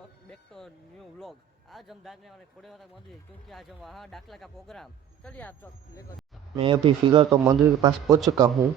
Back to new vlog. आज हम जाने वाले खोड़े वाला मंदिर, क्योंकि आज हम वहाँ दाखला का प्रोग्राम। चलिए आप सब लेकर। मैं अभी फिलहाल तो मंदिर के पास पहुंच चुका हूँ।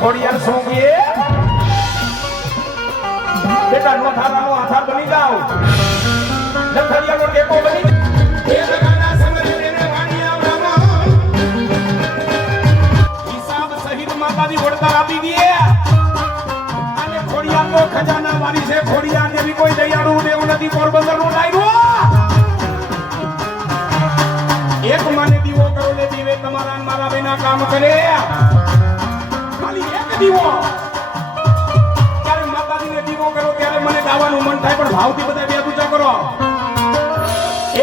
खोड़ियार सोंगिए बेटा नो थारा नो आधार बनी जाओ लखड़िया को टेको बनी ये लगाना समझ लेने वाणिया ब्रह्मा हिसाब सहित माता दी वड़ता आपी दिए आने खोड़ियार को खजाना वाली से खोड़ियार ने भी कोई दयालु देव नदी पोरबंदर नो लाइरो एक माने दीवो करो ले दीवे तुम्हारा मारा बिना काम करे દીવો ત્યારે માતાજીને દીવો કરો ત્યારે મને ગાવાનું મન થાય પણ ભાવથી બધા બે પૂજા કરો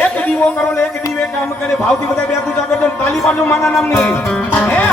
એક દીવો કરો ને એક દીવે કામ કરે ભાવથી બધા બે પૂજા કરજો તાલી પાડજો માના નામની હે